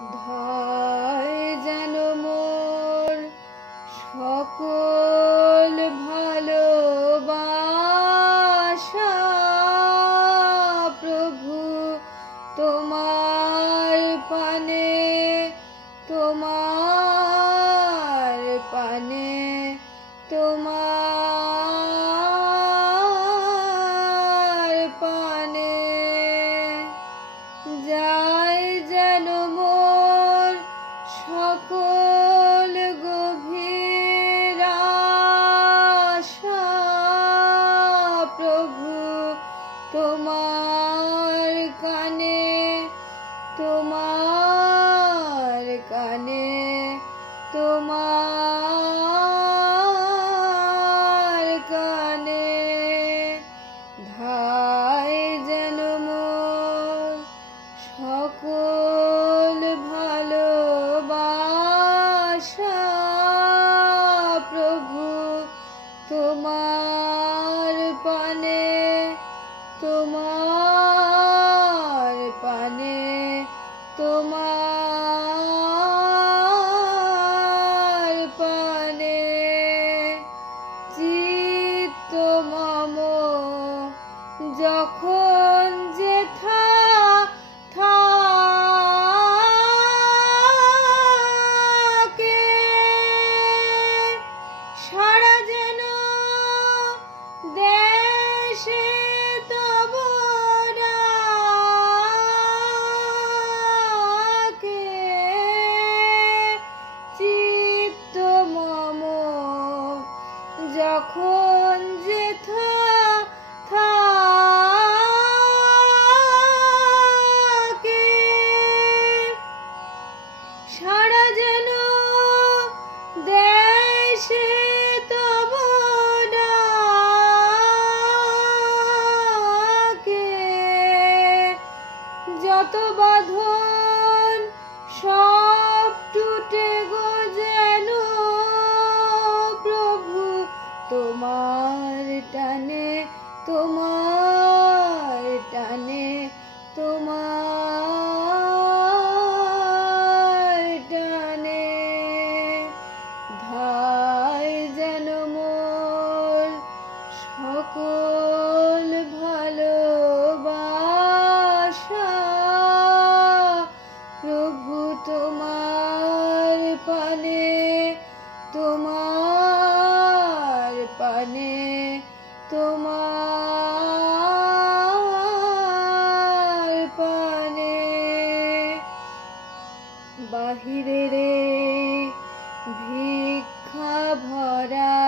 ধয় যেন মোর সকল ভালোবাসা। প্রভু তোমার পানে তোমার পানে জানে তোমার কানে ধাই যেন সকল ভালোবাসা প্রভু তোমার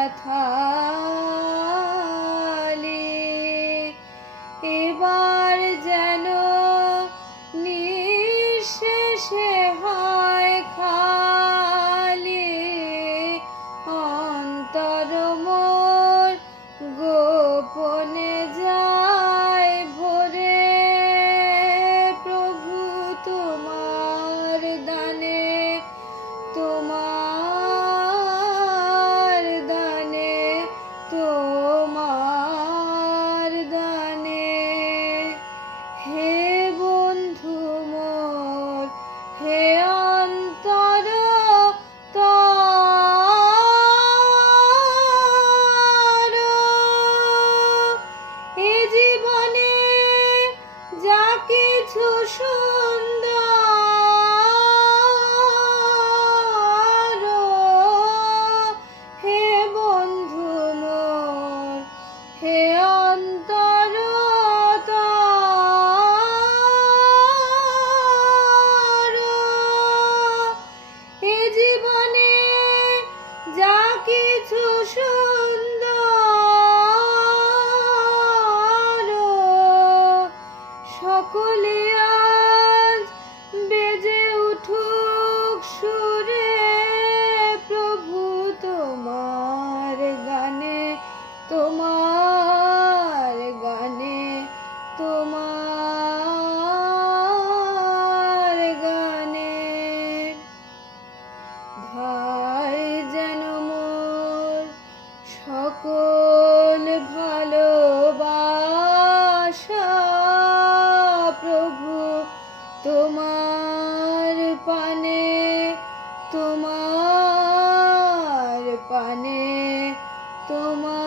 কথা আছো প্রাণে তোমার